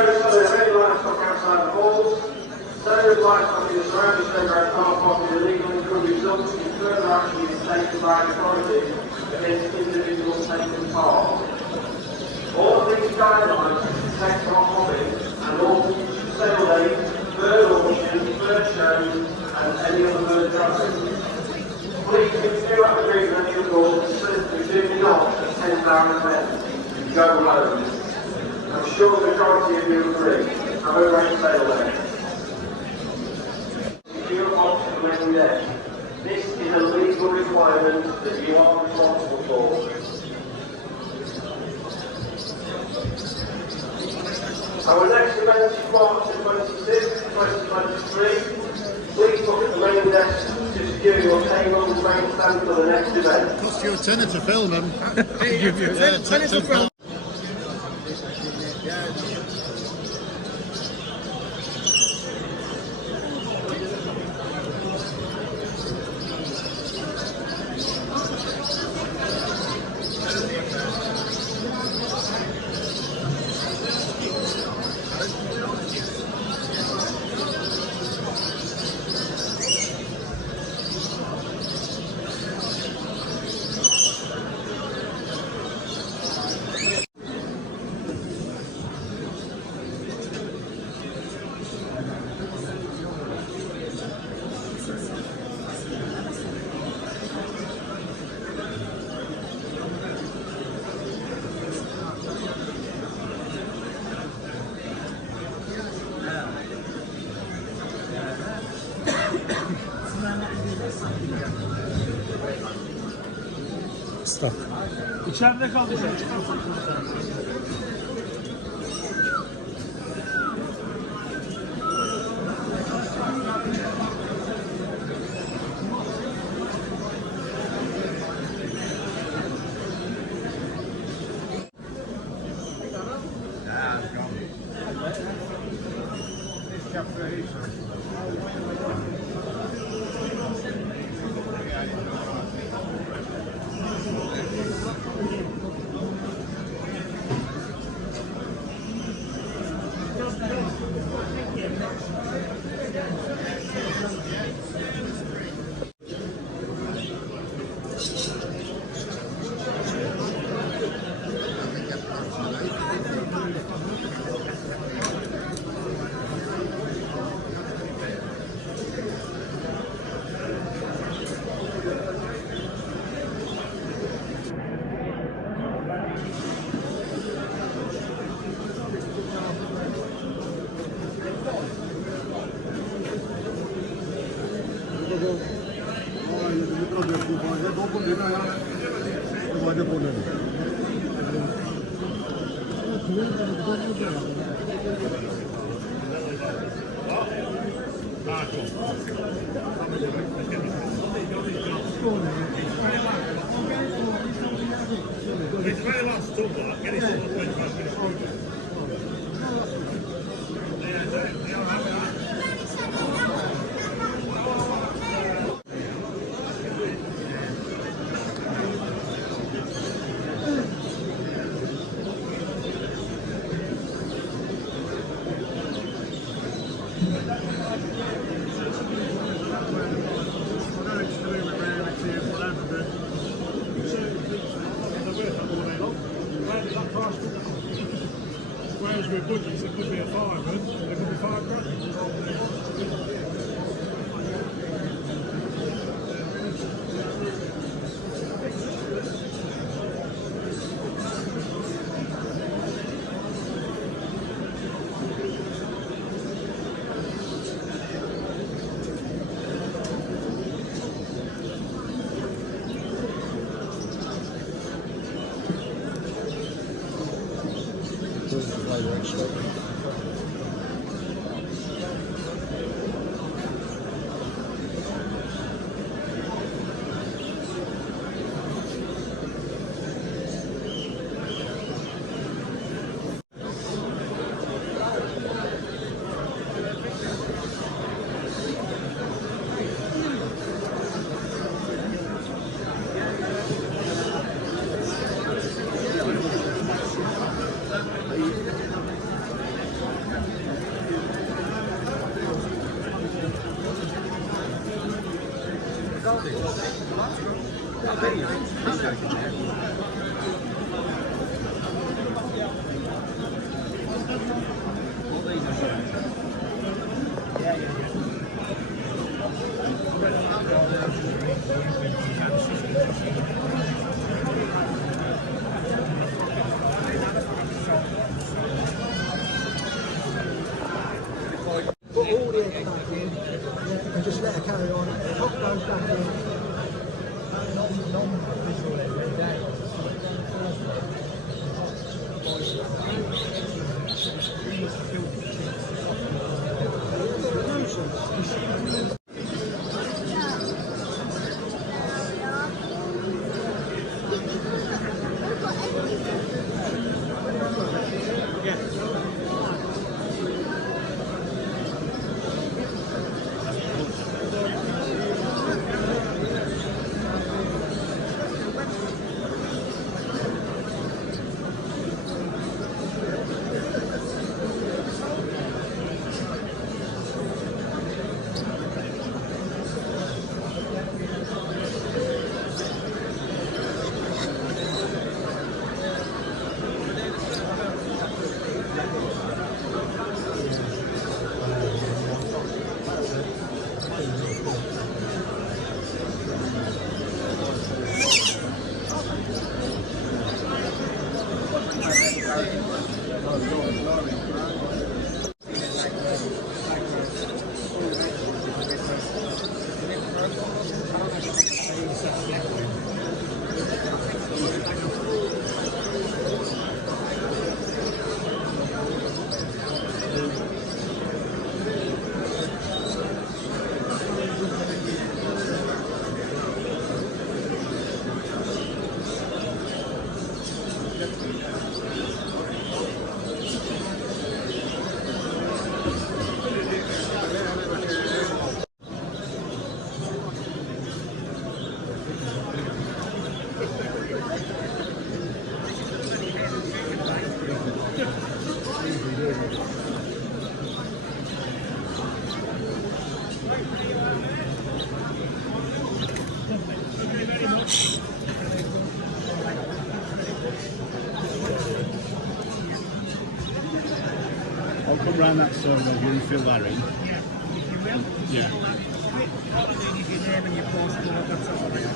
show some of the red livestock outside the halls. Sale of livestock in the surrounding showground car park is illegal and could result in further action being taken by authorities against individuals taking part. All of these guidelines protect our hobby and all future sale days, bird auctions, bird shows and any other bird gathering. Please, if you do have a reason any of yours, do not attend our event. Go home. I'm sure the majority of you agree. Have a great sale day. Secure box at the main desk. This is a legal requirement that you are responsible for. Our next event is March 26th, 2023. Please look at the main desk to secure your table and main stand for the next event. Cost you a tenner to film them. Tenner to film. Stop. İçeride kaldı sen çıkarsın. It's very last talk about getting it all 25 minutes. Whereas with budgets, it could be a fireman, it could be £5 grand. Put all the eggs back in and just let her carry on. Top goes back in. Non-visual every day. I'll come round that circle and you fill that in. Yeah. If your name and your passport, that's all right.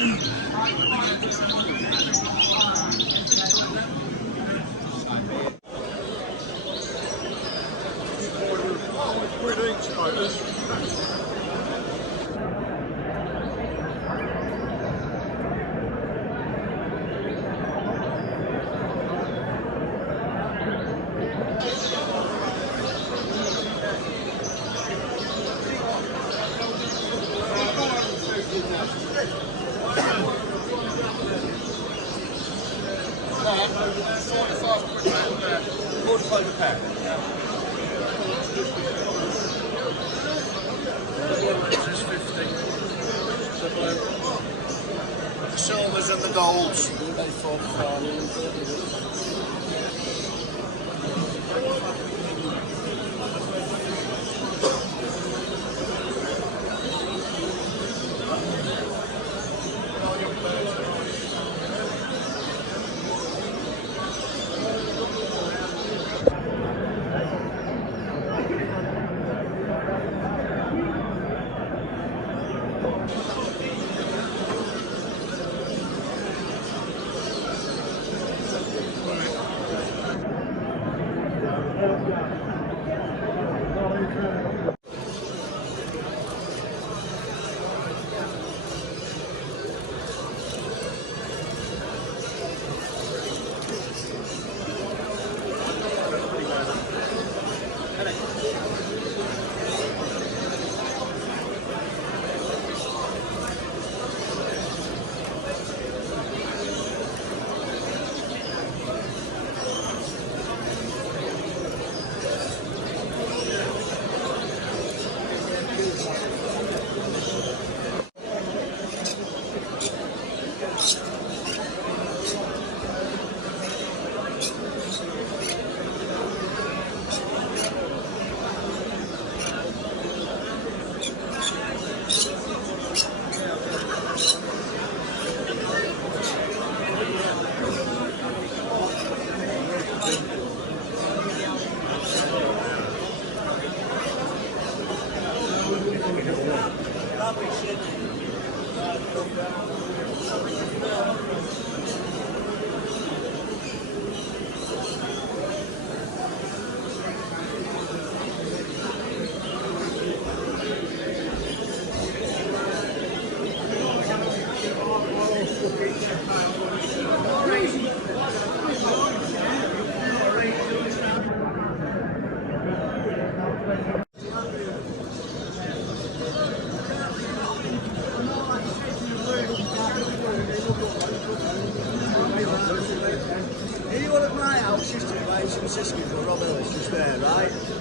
The silvers and the golds.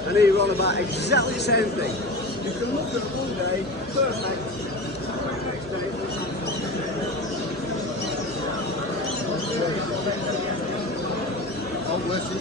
And he were on about exactly the same thing. You can look at one day, perfect. Next day, oh, where's he?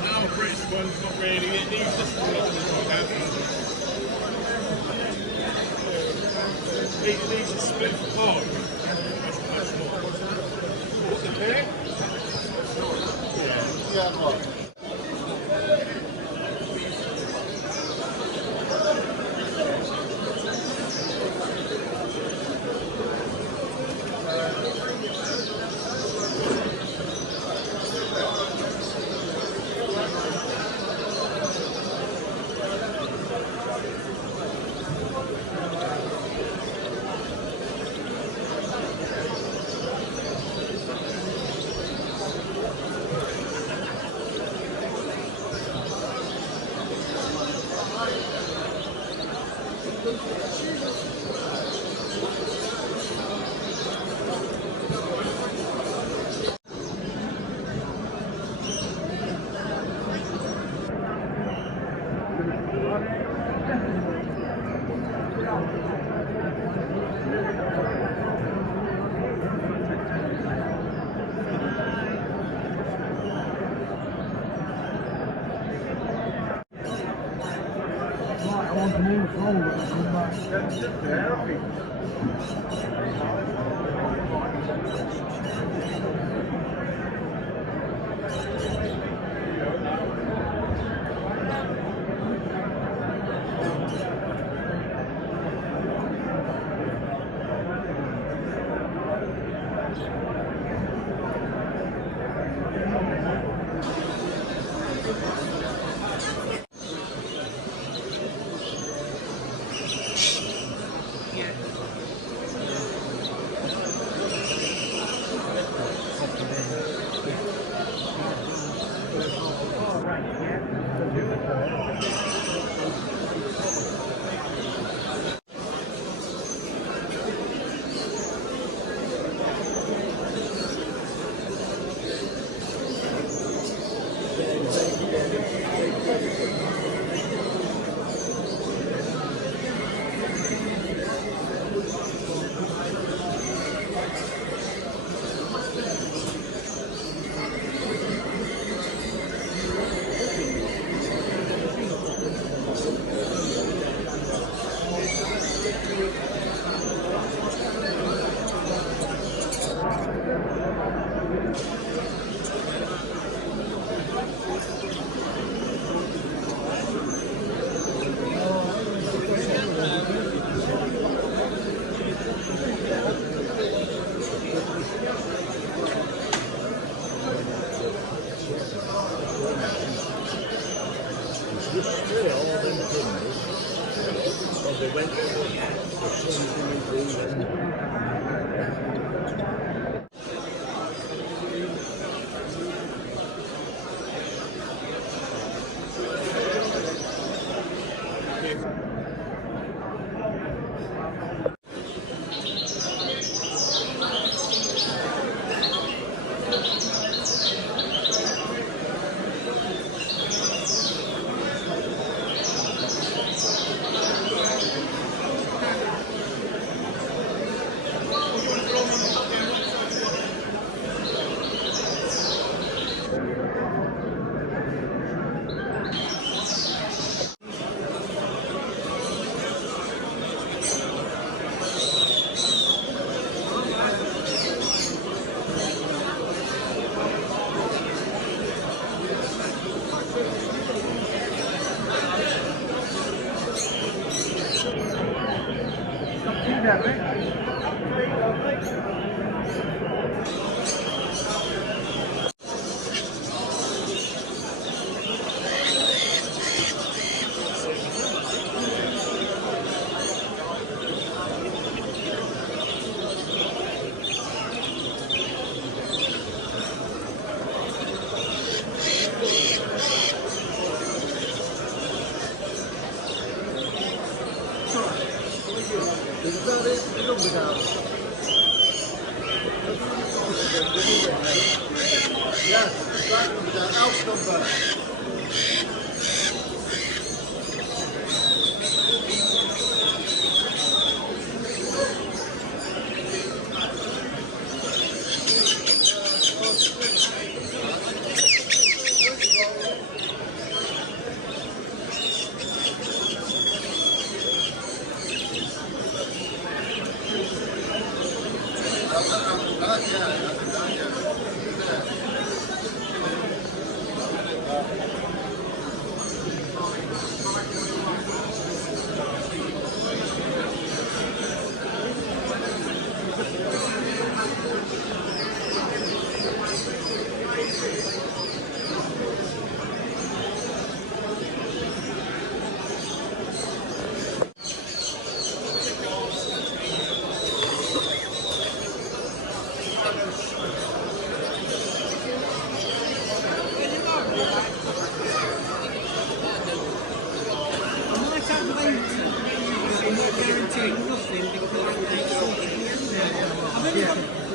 Now British one's not really, it needs just a lot of that. It needs a split part. That's more. What's the pair? Yeah, right. I want to move forward and come back. saying nothing because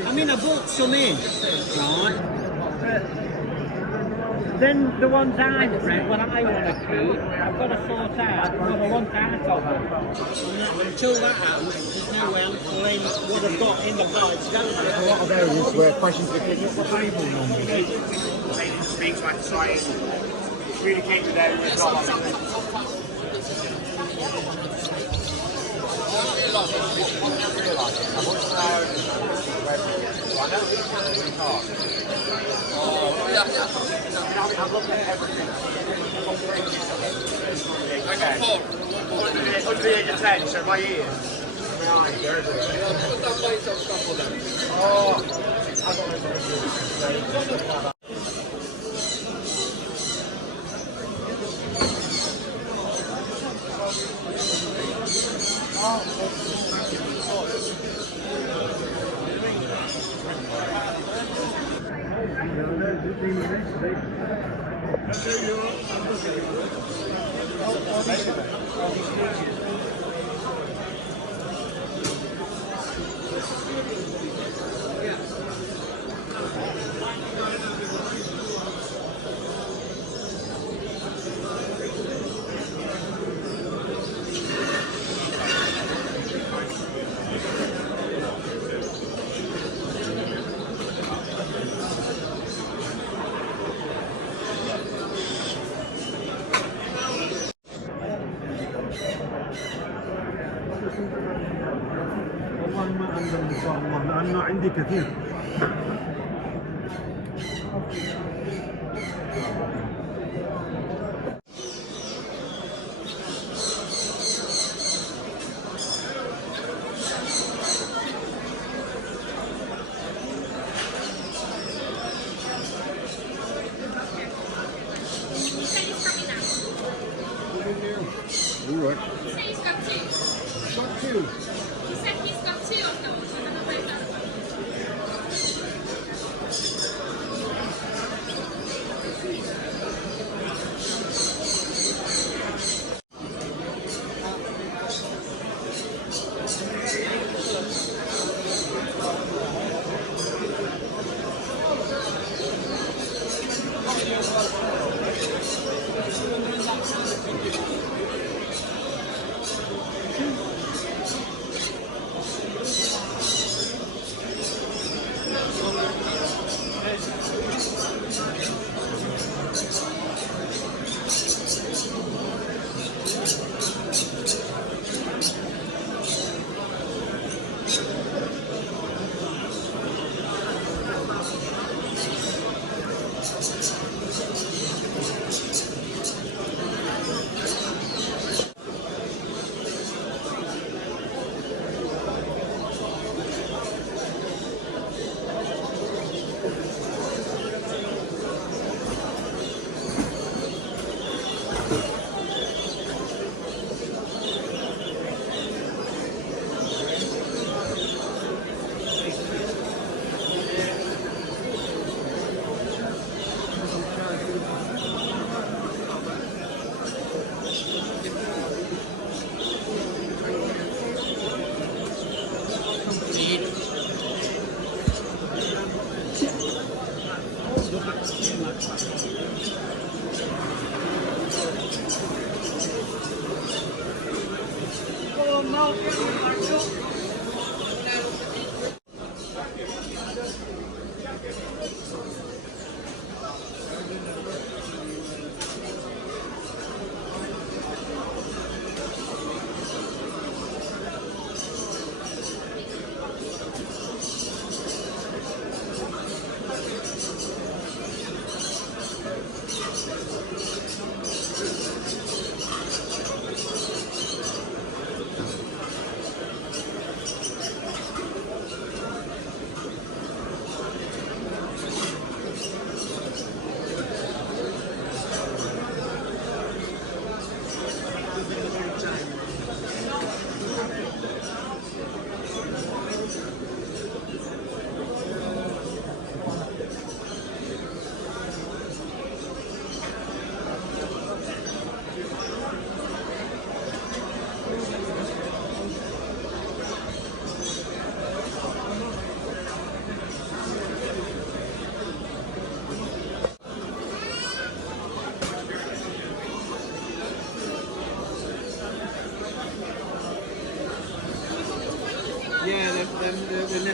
I mean, I bought some in, right? Then the ones I've read, what I want to keep, I've got to sort out what I want out of them. Until that happens, there's no way I'm pulling what I've got in the bites down there. A lot of areas where questions are getting the table normally. Being trying to try and communicate with areas not on Okay. Under the age of 10, so my ears. My eyes, they're everywhere. Oh, والله ما عندهم ان شاء الله لانه عندي كثير. All right. He's got two. Got two. He said he's got two of those. I don't know where that's from.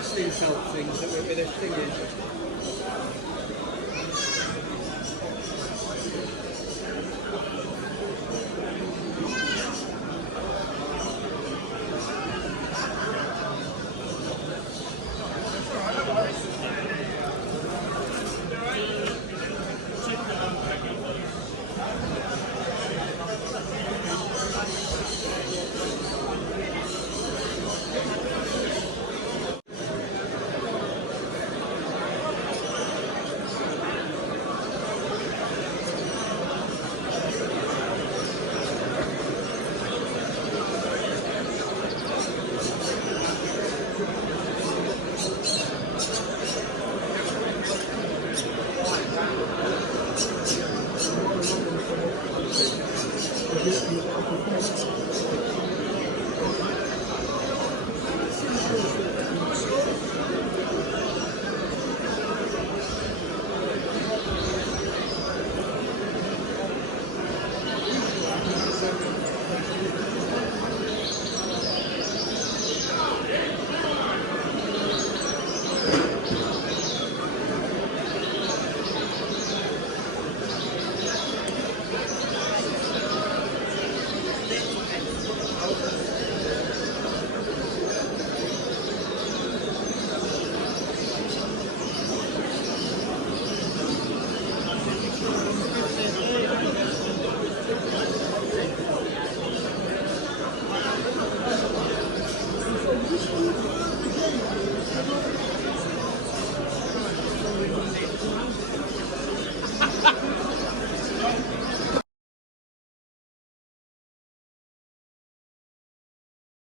nesting salt things that were with this thing in.